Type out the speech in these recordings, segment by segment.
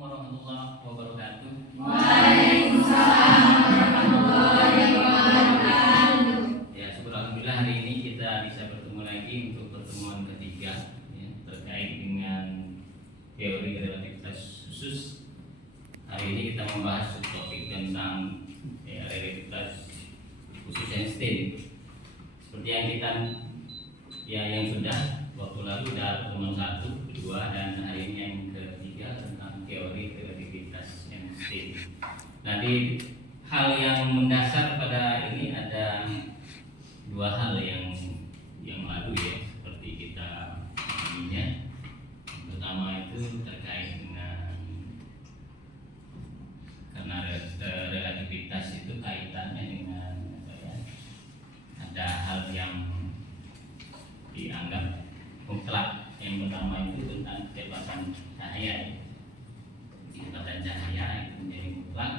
warahmatullahi wabarakatuh. Waalaikumsalam warahmatullahi wabarakatuh. Ya, syukur alhamdulillah hari ini kita bisa bertemu lagi untuk pertemuan ketiga ya, terkait dengan teori relativitas khusus. Hari ini kita membahas topik tentang relativitas khusus Einstein. Seperti yang kita yang sudah waktu lalu ada pertemuan 1, 2 dan hari ini yang ketiga tentang teori relativitas Einstein. Nanti hal yang mendasar pada ini ada dua hal yang lalu ya, seperti kita ininya. Pertama itu terkait dengan karena relativitas itu kaitannya dengan ada hal yang dianggap mutlak. Yang pertama itu tentang kecepatan cahaya. Kecepatan cahaya itu menjadi mutlak.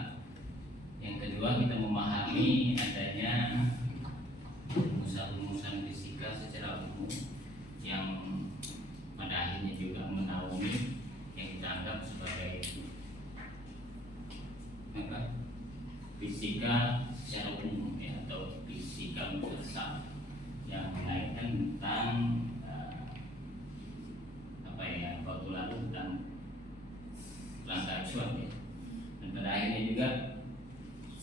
Yang kedua kita memahami adanya rumusan-rumusan fisika secara umum yang pada akhirnya juga menaungi yang kita anggap sebagai fisika secara umum ya, atau fisika universal yang mengaitkan tentang waktu lalu tentang langkah acuan ya. Dan pada akhirnya juga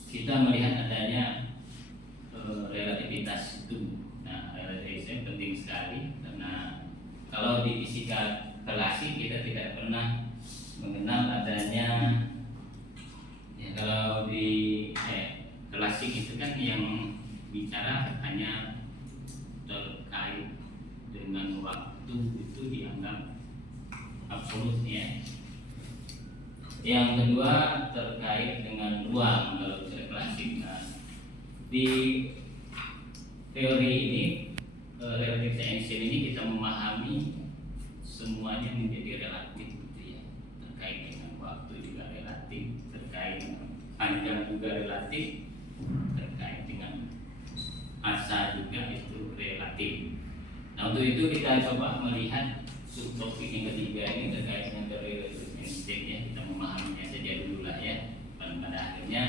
kita melihat adanya relativitas itu. Nah, relativitas penting sekali karena kalau di fisika klasik kita tidak pernah mengenal adanya ya, kalau di klasik itu kan yang bicara hanya terkait dengan waktu itu dianggap absolut ya. Yang kedua terkait dengan ruang kalau secara klasik. Nah, di teori ini relativitas Einstein ini kita memahami semuanya menjadi relatif gitu ya. Terkait dengan waktu juga relatif, terkait dengan panjang juga relatif, terkait dengan masa juga itu relatif. Nah, untuk itu kita coba melihat subtopik yang ketiga ini terkait dengan teori relativitas Einstein ya. Kita memahaminya saja dulu lah ya. Dan pada akhirnya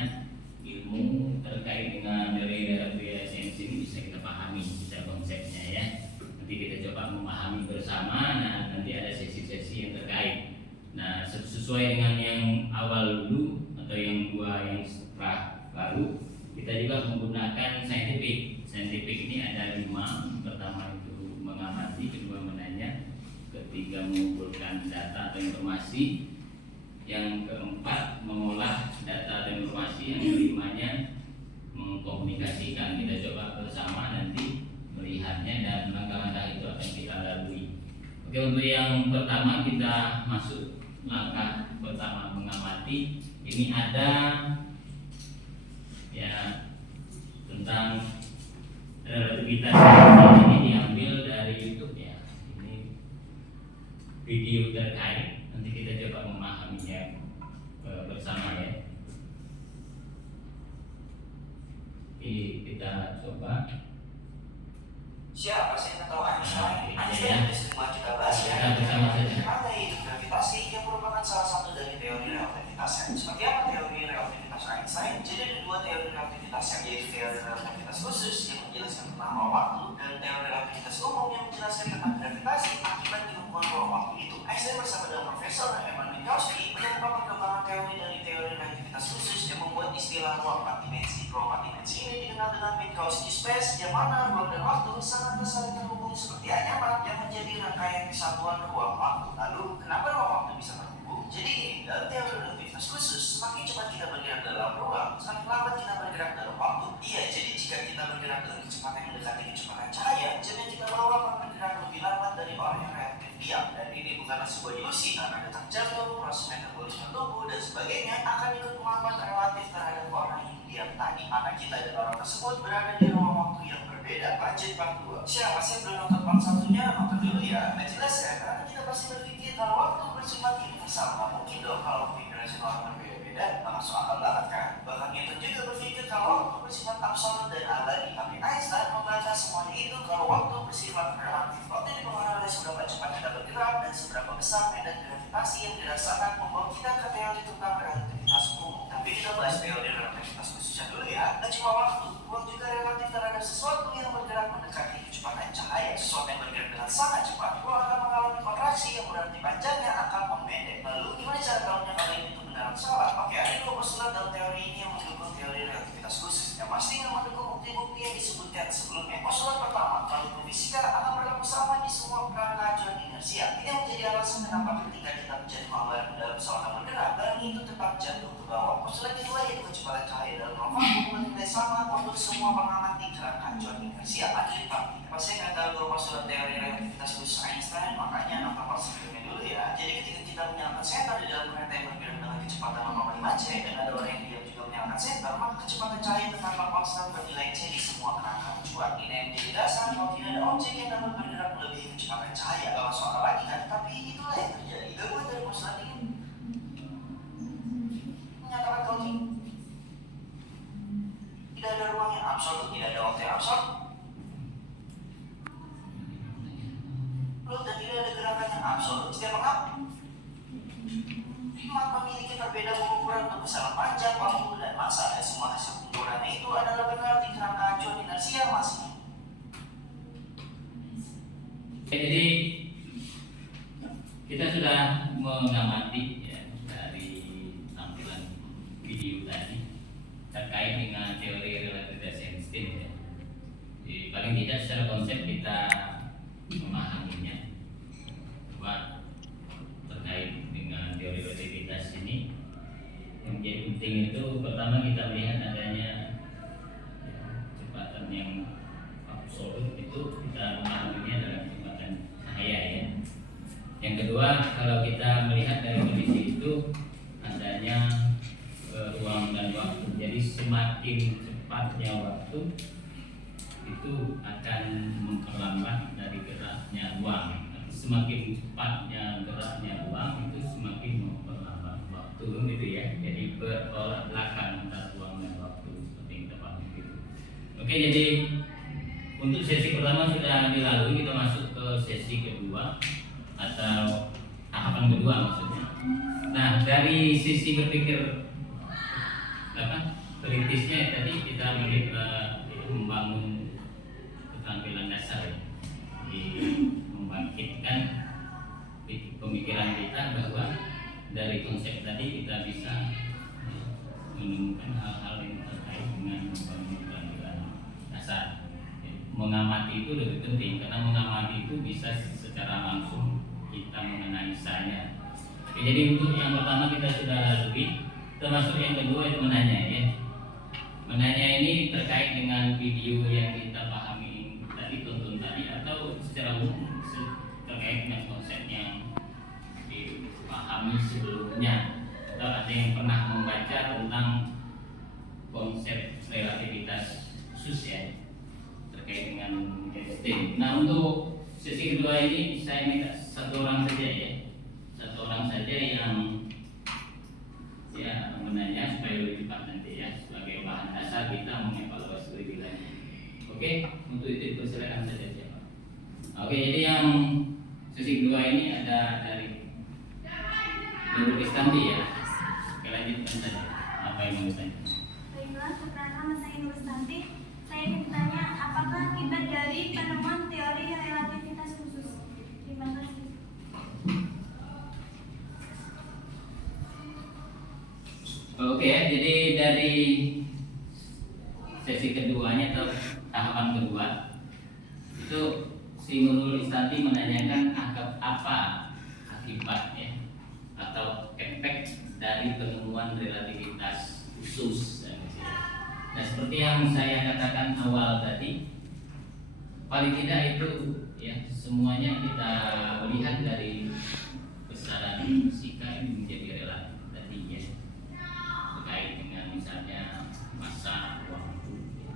ilmu terkait dengan teori relativitas Einstein ini bisa kita pahami secara konsepnya ya. Nanti kita coba memahami bersama. Nah, nanti ada sesi-sesi yang terkait. Nah, sesuai dengan yang awal dulu atau yang dua yang setelah baru, kita juga menggunakan saintifik. Saintifik ini ada 5. Pertama itu mengamati, kedua menanya, ketiga mengumpulkan data atau informasi, yang keempat mengolah data dan informasi, yang kelimanya mengkomunikasikan. Kita coba bersama nanti melihatnya dan langkah-langkah itu akan kita lalui. Oke, untuk yang pertama kita masuk langkah pertama mengamati. Ini ada ya tentang relativitas ini diambil dari YouTube ya. Ini video terkait, nanti kita coba memahaminya bersama ya. Kita coba. Siapa sih yang tahu Einstein? Einstein itu semua kita bahas ya. Bersama saja. Mengenai gravitasi yang merupakan salah satu dari teori relativitas. Seperti apa teori relativitas Einstein? Jadi ada dua teori relativitas, yang yaitu teori relativitas khusus yang menjelaskan tentang ruang waktu dan teori relativitas umum yang menjelaskan tentang gravitasi akibat gangguan ruang waktu itu. Einstein bersama dengan Profesor Hermann Minkowski menemukan perkembangan teori dari teori relativitas khusus yang membuat istilah ruang 4 dimensi. Ruang 4 dimensi ini dikenal dengan Minkowski space, yang mana ruang dan waktu sangat saling terhubung seperti anyaman yang menjadi rangkaian kesatuan ruang waktu. Lalu, kenapa ruang waktu bisa terhubung? Jadi ini, dalam teori relativitas khusus, semakin cepat kita bergerak dalam ruang, semakin lambat kita bergerak dalam waktu. Iya, jadi jika kita bergerak dengan kecepatan yang mendekati kecepatan cahaya, jalan kita bawa akan bergerak lebih lambat dari orang yang relatif diam. Dan ini bukanlah sebuah ilusi, karena detak jantung, proses metabolisme tubuh, dan sebagainya akan ikut melambat relatif terhadap orang yang diam tadi. Maka kita dan orang tersebut berada di ruang waktu yang berbeda. Lanjut part 2. Siapa sih yang belum nonton part 1-nya? Nonton dulu ya. Nah, jelas ya, karena kita pasti berpikir kalau waktu bersifat universal. Nggak mungkin dong kalau pikiran orang berbeda-beda. Nggak masuk akal banget kan? Bahkan Newton juga berpikir kalau waktu bersifat absolut dan abadi. Tapi Einstein membaca semuanya itu kalau waktu bersifat relatif. Waktu dipengaruhi oleh seberapa cepat kita bergerak dan seberapa besar medan gravitasi yang dirasakan membawa kita ke teori sama-sama bergerak, barang itu tetap jatuh ke bawah. Postulat kedua yaitu kecepatan cahaya dalam ruang vakum bernilai sama untuk semua pengamati gerakan John inersia. Pas saya kata dua postulat teori relativitas khusus Einstein, makanya nampak sebelumnya dulu ya. Jadi ketika kita menyalakan senter di dalam kereta yang bergerak dengan kecepatan 0,5 c dan ada orang yang diam juga menyalakan senter, maka kecepatan cahaya tetaplah konstan bernilai c di semua kerangka tujuan. Ini yang menjadi dasar kalau tidak ada objek yang dapat bergerak melebihi kecepatan cahaya. Kalau soal lagi kan, tapi itulah yang terjadi. Gabungan dari postulat ini menyatakan kalau tidak ada ruang yang absolut, tidak ada waktu yang absolut, dan tidak ada gerakan yang absolut. Setiap pengamat memiliki perbedaan pengukuran untuk besaran panjang, waktu, dan masa, dan semua hasil pengukurannya itu adalah benar di kerangka John inersia masih. Jadi kita sudah mengamati ya, dari tampilan video tadi terkait dengan teori relativitas Einstein ya. Jadi, paling tidak secara konsep kita memahaminya bahwa terkait dengan teori relativitas ini yang menjadi penting itu pertama kita melihat adanya ya, kecepatan yang absolut itu kita memahaminya dalam kecepatan cahaya ya. Yang kedua, kalau kita melihat dari kondisi itu adanya ruang dan waktu. Jadi semakin cepatnya waktu itu akan memperlambat dari geraknya ruang. Semakin cepatnya geraknya ruang itu semakin memperlambat waktu gitu ya. Jadi bertolak belakang antara ruang dan waktu seperti yang kita pahami gitu. Oke, jadi untuk sesi pertama sudah dilalui, kita masuk ke sesi kedua atau tahapan kedua maksudnya. Nah, dari sisi berpikir kritisnya tadi kita membangun keterampilan dasar, membangkitkan pemikiran kita bahwa dari konsep tadi kita bisa menemukan hal-hal yang terkait dengan membangun keterampilan dasar. Mengamati itu lebih penting karena mengamati itu bisa secara langsung kita mengenai saya. Jadi untuk yang pertama kita sudah lalui, termasuk yang kedua itu menanya ya. Menanya ini terkait dengan video yang kita pahami tadi, tonton tadi, atau secara umum terkait dengan konsep yang dipahami sebelumnya, atau ada yang pernah membaca tentang konsep relativitas khusus ya terkait dengan Einstein. Nah, untuk sesi kedua ini saya minta satu orang saja ya, satu orang saja yang ya menanya supaya lebih cepat nanti ya, sebagai bahan dasar kita mengevaluasi lebih lanjut. Oke, untuk itu dipersilakan saja siapa. Oke, jadi yang sesi kedua ini ada dari Nurul Istanti ya. Oke, lanjutkan saja apa yang mau ditanya. Baiklah, perkenalkan saya Nurul Istanti. Saya ingin bertanya, apakah akibat dari penemuan teori relativitas khusus? Terima kasih. Oke ya, jadi dari sesi keduanya atau tahapan kedua itu si Nurul Istanti menanyakan apa akibatnya atau efek dari penemuan relativitas khusus. Nah, seperti yang saya katakan awal tadi, paling tidak itu ya semuanya kita melihat dari besaran fisika ini menjadi relatif tadi ya, terkait dengan misalnya masa, waktu, ya,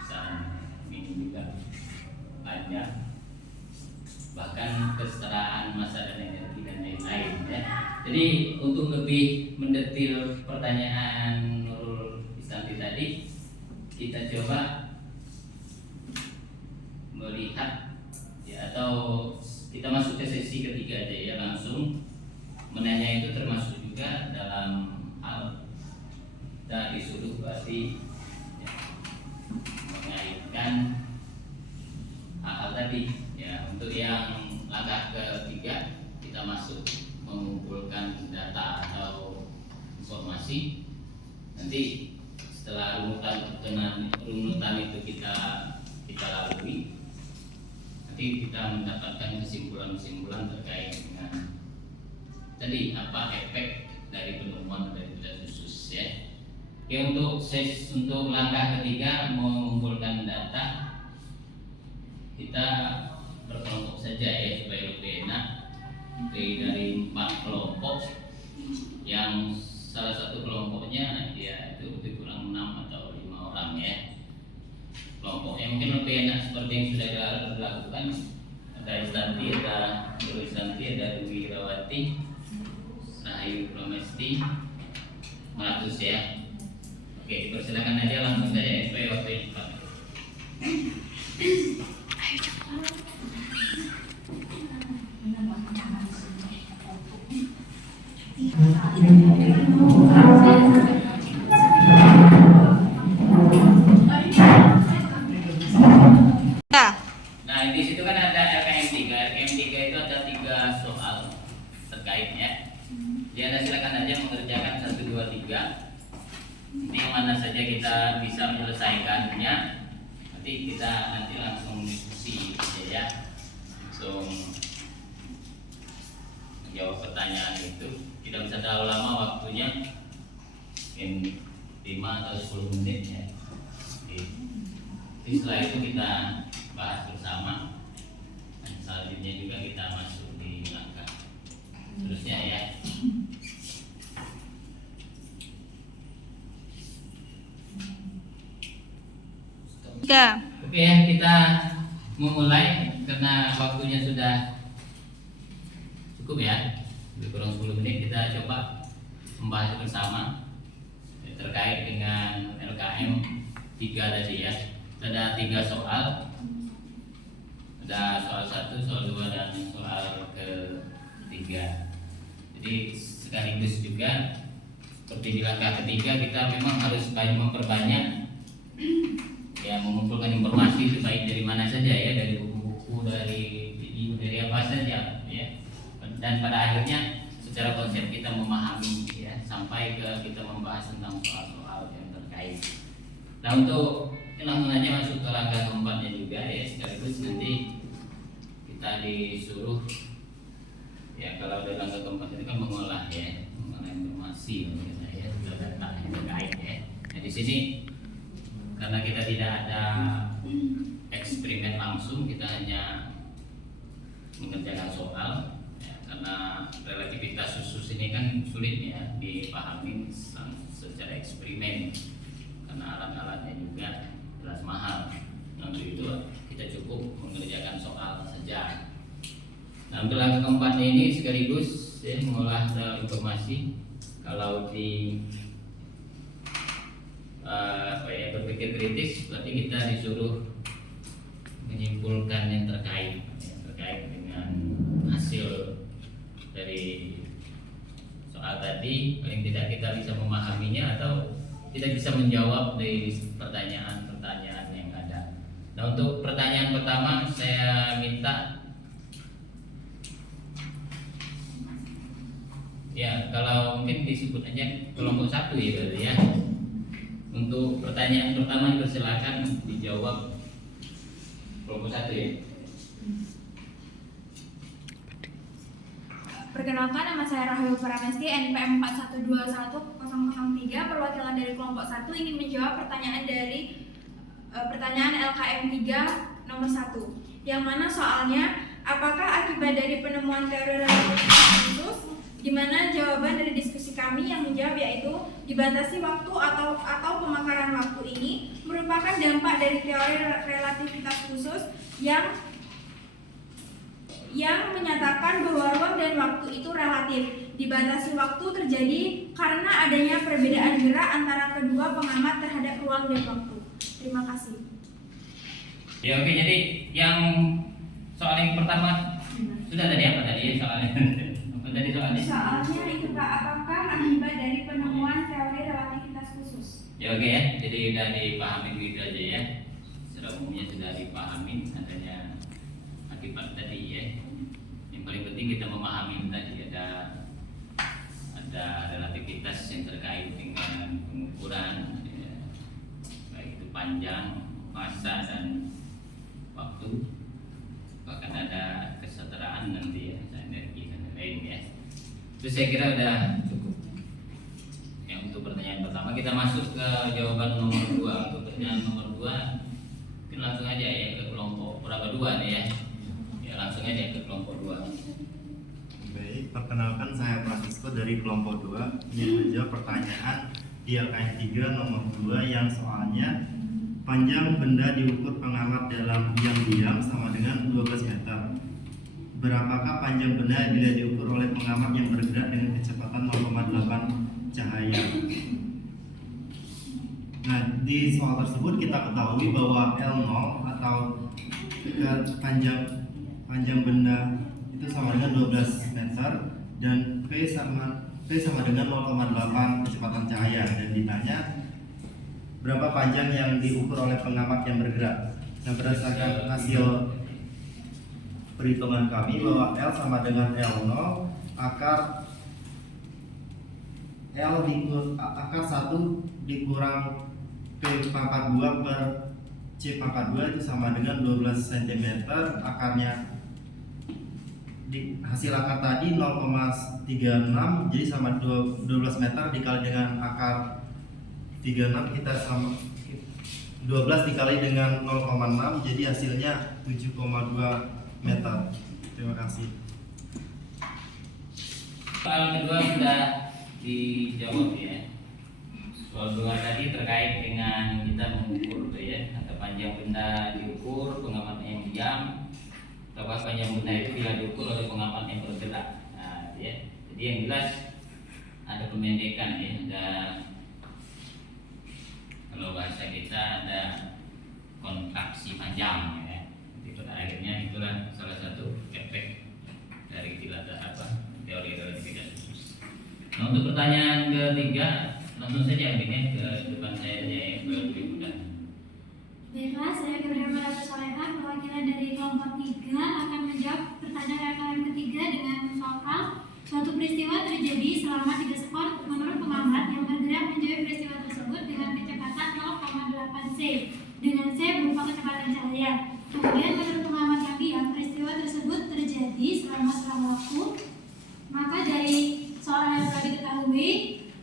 besaran ini juga ada, bahkan kesetaraan masa dan energi dan lain-lain ya. Jadi untuk lebih mendetil pertanyaan Nurul Istanti tadi, kita coba melihat ya, atau kita masuk ke sesi ketiga aja ya, langsung menanya itu termasuk juga dalam hal kita disuruh berarti ya, mengaitkan hal-hal tadi ya. Untuk yang langkah ketiga kita masuk mengumpulkan data atau informasi. Nanti setelah runutan itu kita lalui, nanti kita mendapatkan kesimpulan-kesimpulan terkait dengan tadi apa efek dari penemuan relativitas khusus ya. Oke, untuk langkah ketiga mengumpulkan data, kita berkelompok saja ya supaya lebih enak. Dari 4 kelompok, yang salah satu kelompoknya ya itu lebih kurang 6 atau 5 orang ya. Kelompok yang mungkin lebih enak seperti yang sudah dilakukan, ada Istanti, ada Istanti, ada Dewi Rawati, Rahayu Pramesti, Melatus ya. Oke, dipersilakan aja langsung saja ya, supaya waktunya cepat. Nah, di situ kan ada LKM 3. LKM 3 itu ada 3 soal terkaitnya. Jadi Anda silakan aja mengerjakan 1, 2, 3. Ini yang mana saja kita bisa menyelesaikannya. Nanti langsung diskusi aja ya. Langsung jawab pertanyaan itu. Tidak bisa terlalu lama waktunya. Mungkin 5 atau 10 menit ya. Jadi setelah itu kita bahas bersama. Dan selanjutnya juga kita masuk di langkah terusnya ya. Oke ya, kita memulai karena waktunya sudah cukup ya. Lebih kurang 10 menit kita coba membahas bersama terkait dengan LKM 3 tadi ya. Ada 3 soal. Ada soal 1, soal 2, dan soal ketiga. Jadi sekaligus juga seperti di langkah ketiga, kita memang harus memperbanyak ya, mengumpulkan informasi itu baik dari mana saja ya, dari buku-buku, dari video, dari apa saja ya. Dan pada akhirnya secara konsep kita memahami ya, sampai ke kita membahas tentang soal-soal yang terkait. Nah, untuk langsung aja masuk ke langkah keempatnya juga ya, sekaligus nanti kita disuruh ya, kalau ada langkah keempat itu kan mengolah ya, mengolah informasi ya, data yang terkait ya. Nah, di sini karena kita tidak ada eksperimen langsung, kita hanya mengerjakan soal ya, karena relativitas khusus ini kan sulit ya dipahami secara eksperimen karena alat-alatnya juga jelas mahal. Nah, untuk itu kita cukup mengerjakan soal saja. Nah, untuk langkah keempatnya ini sekaligus ya, mengolah informasi. Kalau di berpikir kritis, berarti kita disuruh menyimpulkan yang terkait dengan hasil dari soal tadi. Paling tidak kita bisa memahaminya atau tidak bisa menjawab dari pertanyaan-pertanyaan yang ada. Nah, untuk pertanyaan pertama saya minta ya, kalau mungkin disebut aja kelompok 1 ya berarti ya. Untuk pertanyaan pertama dipersilakan dijawab kelompok 1 ya. Perkenalkan, nama saya Rahayu Pramesti, NPM 41210003, perwakilan dari kelompok 1 ingin menjawab pertanyaan dari pertanyaan LKM 3 nomor 1, yang mana soalnya apakah akibat dari penemuan teori relativitas khusus, di mana jawaban dari diskusi kami yang menjawab yaitu dibatasi waktu atau pemakaran waktu ini merupakan dampak dari teori relativitas khusus yang menyatakan bahwa ruang dan waktu itu relatif. Dibatasi waktu terjadi karena adanya perbedaan gerak antara kedua pengamat terhadap ruang dan waktu. Terima kasih. Ya, oke, jadi yang soal yang pertama sudah tadi apa tadi soalnya? Apa tadi soalnya? Soalnya itu Kak, apakah akibat dari penemuan teori relativitas khusus? Ya, oke ya, jadi udah dipahami begitu aja ya. Secara umumnya sudah dipahami adanya akibat tadi ya. Yang paling penting kita memahami tadi ada relativitas yang terkait dengan pengukuran ya, baik itu panjang, masa, dan waktu. Bahkan ada kesetaraan nanti ya, energi dan lain ya. Itu saya kira udah cukup. Ya, untuk pertanyaan pertama kita masuk ke jawaban nomor 2. Untuk pertanyaan nomor 2 mungkin langsung aja ya ke kelompok berapa 2 nih ya. Ya langsung aja ke kelompok 2. Baik, perkenalkan saya Francisco dari kelompok 2 yang menjawab pertanyaan di LKM 3 nomor 2 yang soalnya panjang benda diukur pengamat dalam diam-diam sama dengan 12 meter. Berapakah panjang benda bila diukur oleh pengamat yang bergerak dengan kecepatan 0,8 cahaya? Nah, di soal tersebut kita ketahui bahwa L0 atau panjang benda itu sama dengan 12 meter dan P sama dengan 0,8 kecepatan cahaya, dan ditanya berapa panjang yang diukur oleh pengamat yang bergerak. Nah, berdasarkan hasil perhitungan kami bahwa L sama dengan L0 akar 1 dikurang P pangkat 2 per C pangkat 2 itu sama dengan 12 cm. Akarnya hasil akar tadi 0,36, jadi sama 12 meter dikali dengan akar 36, kita sama 12 dikali dengan 0,6, jadi hasilnya 7,2 meter. Terima kasih. Soal kedua sudah dijawab ya. Soal 2 tadi terkait dengan kita mengukur ya, atau panjang benda diukur pengamat yang diam, atau panjang benda itu bila diukur oleh pengamat yang bergerak. Nah, ya. Jadi yang jelas ada pemendekan ya, ada kalau bahasa kita ada kontraksi panjang ya. Jadi pada akhirnya itulah salah satu efek dari teori relativitas khusus. Nah, untuk pertanyaan ketiga langsung saja ini ke depan saya ya, lebih mudah. Baiklah, saya Gabriel Marata Soleha, perwakilan dari kelompok 3 akan menjawab pertanyaan LKM ketiga dengan soal suatu peristiwa terjadi selama 3 sekon. Menurut pengamat yang bergerak menjauhi peristiwa tersebut dengan kecepatan 0,8 c, dengan c berupa kecepatan cahaya. Kemudian menurut pengamat yang diam, peristiwa tersebut terjadi selama waktu. Maka dari soal yang telah diketahui,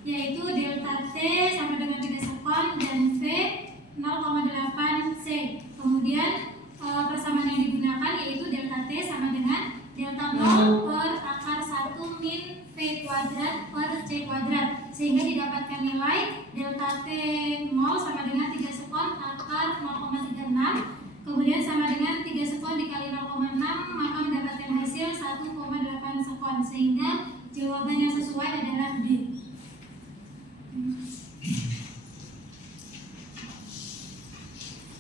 yaitu delta t sama dengan 3 sekon dan v 0,8 c. Kemudian persamaan yang digunakan yaitu delta t sama dengan delta 0 per akar 1 min v kuadrat per c kuadrat, sehingga didapatkan nilai delta t 0 sama dengan 3 sekon akar 0,36, kemudian sama dengan 3 sekon dikali 0,6, maka mendapatkan hasil 1,8 sekon, sehingga jawaban yang sesuai adalah B.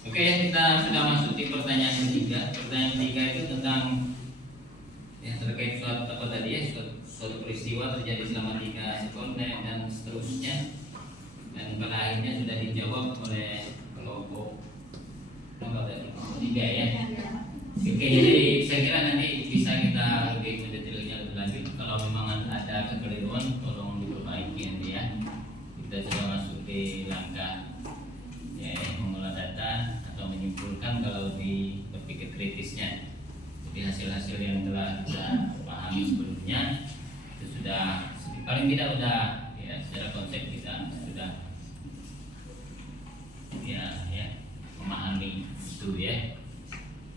Oke, kita sudah masuk di pertanyaan ketiga. Pertanyaan ketiga itu tentang yang terkait suatu apa tadi ya, suatu peristiwa terjadi selama 3 sekon dan seterusnya, dan pada akhirnya sudah dijawab oleh kelompok nomor 3 ya. Oke, jadi saya kira nanti bisa kita lebih mendetailnya lebih lanjut. Kalau memang ada kekeliruan, tolong diperbaiki nanti ya. Kita sudah masuk di langkah ya, mengolah data atau menyimpulkan kalau lebih berpikir kritisnya. Jadi hasil-hasil yang telah kita pahami sebelumnya itu sudah paling tidak sudah ya, secara konsep kita sudah ya memahami itu ya.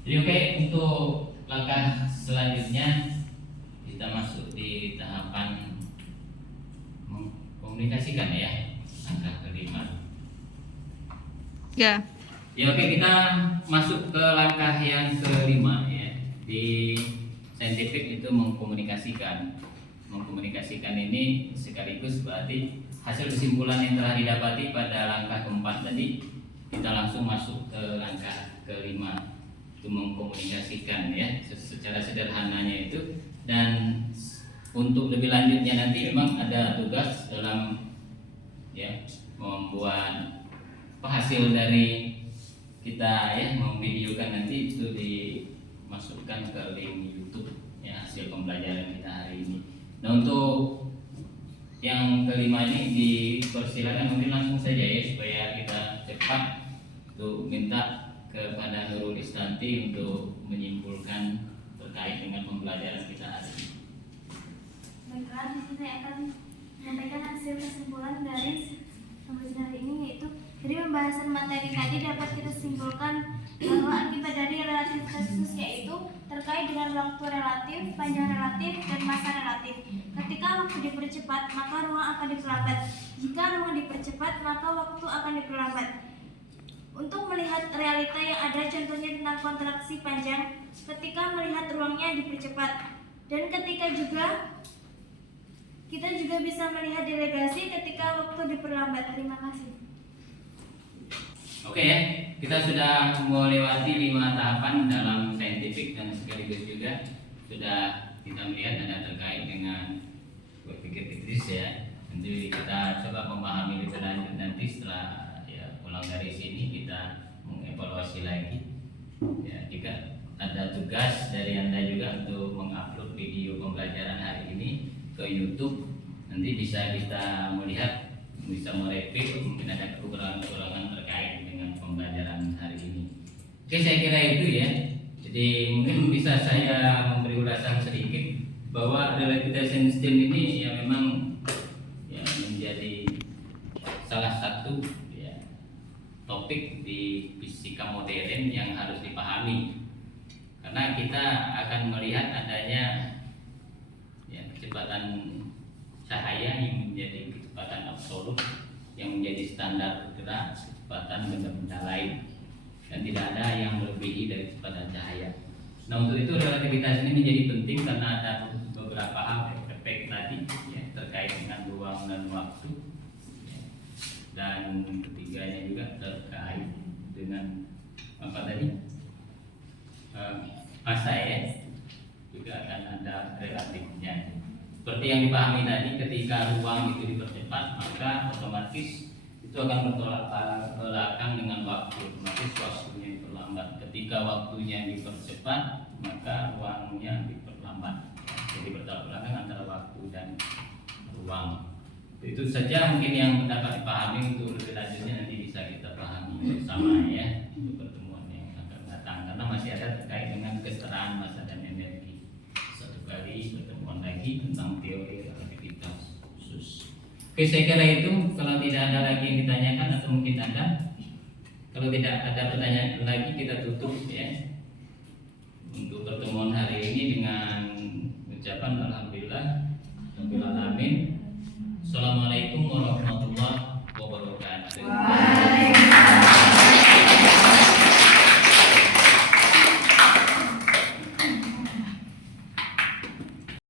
Jadi oke, untuk langkah selanjutnya kita masuk di tahapan mengkomunikasikan ya, langkah kelima. Ya. Ya oke, kita masuk ke langkah yang kelima ya. Di saintifik itu mengkomunikasikan. Mengkomunikasikan ini sekaligus berarti hasil kesimpulan yang telah didapati pada langkah keempat tadi, kita langsung masuk ke langkah kelima, itu mengkomunikasikan ya, secara sederhananya itu. Dan untuk lebih lanjutnya nanti memang ada tugas dalam ya membuat hasil dari kita ya memvideokan, nanti itu dimasukkan ke link YouTube ya, hasil pembelajaran kita hari ini. Nah, untuk yang kelima ini dipersilakan mungkin langsung saja ya, supaya kita cepat untuk minta kepada Nurul Istanti untuk menyimpulkan terkait dengan pembelajaran kita hari ini. Baiklah, di sini saya akan menyampaikan hasil kesimpulan dari pembahasan hari ini, yaitu dari pembahasan materi tadi dapat kita simpulkan bahwa akibat dari relativitas khusus yaitu terkait dengan waktu relatif, panjang relatif, dan masa relatif. Ketika waktu dipercepat, maka ruang akan diperlambat. Jika ruang dipercepat, maka waktu akan diperlambat. Untuk melihat realita yang ada, contohnya tentang kontraksi panjang, ketika melihat ruangnya dipercepat. Dan kita juga bisa melihat delegasi ketika waktu diperlambat. Terima kasih. Oke ya, kita sudah melewati 5 tahapan dalam saintifik dan sekaligus juga sudah kita melihat ada terkait dengan berpikir kritis ya. Nanti kita coba memahami lebih lanjut nanti setelah ya pulang dari sini kita mengevaluasi lagi. Ya, jika ada tugas dari Anda juga untuk mengupload video pembelajaran hari ini ke YouTube, nanti bisa kita melihat, bisa mereview mungkin ada kekurangan-kekurangan terkait dengan pembelajaran hari ini. Oke, saya kira itu ya. Jadi mungkin bisa saya memberi ulasan sedikit bahwa relativity system ini ya memang ya menjadi salah satu ya topik di fisika modern yang harus dipahami, karena kita akan melihat adanya ya kecepatan cahaya yang menjadi kecepatan absolut yang menjadi standar gerak kecepatan benda-benda lain, dan tidak ada yang melebihi dari kecepatan cahaya. Nah, untuk itu relativitas ini menjadi penting karena ada beberapa hal efek tadi ya, terkait dengan ruang dan waktu ya. Dan ketiganya juga terkait dengan apa tadi masa ya, juga akan ada relatifnya. Seperti yang dipahami tadi, ketika ruang itu dipercepat maka otomatis itu akan bertolak belakang dengan waktu, otomatis waktunya diperlambat. Ketika waktunya dipercepat maka ruangnya diperlambat. Jadi bertolak belakang antara waktu dan ruang. Itu saja mungkin yang dapat dipahami. Untuk lebih lanjutnya nanti bisa kita pahami bersama ya untuk pertemuan yang akan datang, karena masih ada terkait dengan kesetaraan massa dan energi. Satu kali pertemuan lagi tentang teori relativitas khusus. Oke, saya kira itu. Kalau tidak ada lagi yang ditanyakan atau mungkin ada, kalau tidak ada pertanyaan lagi kita tutup ya untuk pertemuan hari ini dengan ucapan alhamdulillah rabbil alamin.